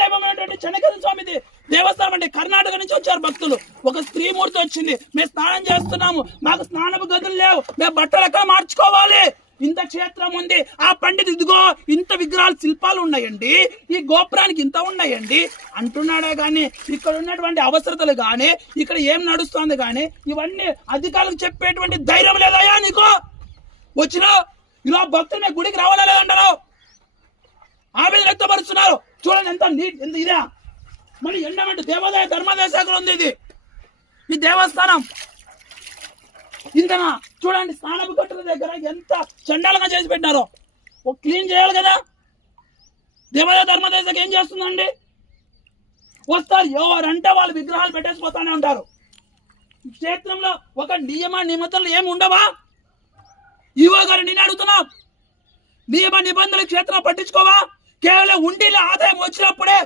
దైవమైనటువంటి చెన్నకేశ్వర స్వామిది దేవస్థానం అంటే కర్ణాటక నుంచి వచ్చారు భక్తులు. ఒక స్త్రీమూర్తి వచ్చింది. మేము స్నానం చేస్తున్నాము. మాకు స్నానపు గదులు లేవు. మేము బట్టలు ఎక్కడ మార్చుకోవాలి? ఇంత క్షేత్రం ఉంది. ఆ పండిత్ ఇదిగో ఇంత విగ్రహాలు శిల్పాలు ఉన్నాయండి. ఈ గోపురానికి ఇంత ఉన్నాయండి. అంటున్నాడే కానీ ఇక్కడ ఉన్నటువంటి అవసరతలు గాని ఇక్కడ ఏం నడుస్తోంది కానీ ఇవన్నీ అధికారులకు చెప్పేటువంటి ధైర్యం లేదయా నీకు? వచ్చిన ఇలా భక్తులు మీ గుడికి రావాలా లేదంటారు ఆవేదన వ్యక్తపరుస్తున్నారు. చూడండి ఎంత నీట్ ఎంత ఇదా. మరి ఎండమంటే దేవాదాయ ధర్మాదాయ శాఖలో ఉంది ఇది. ఈ దేవస్థానం. ఇంతనా? చూడండి స్నానపు గట్టుల దగ్గర ఎంత చండాలంగా చేసి పెట్టారో ఒక క్లీన్ చేయాలి కదా. దేవాదాయ ధర్మాదాయ శాఖ ఏం చేస్తుందండి? వస్తారు ఎవరంటే వాళ్ళు విగ్రహాలు పెట్టేసిపోతానే ఉంటారు క్షేత్రంలో ఒక నియమ నిబంధనలు ఏమి ఉండవా? యువ గారు నేను అడుగుతున్నా. నియమ నిబంధనలు క్షేత్రం పట్టించుకోవా? కేవలం ఉండిలో ఆదాయం వచ్చినప్పుడే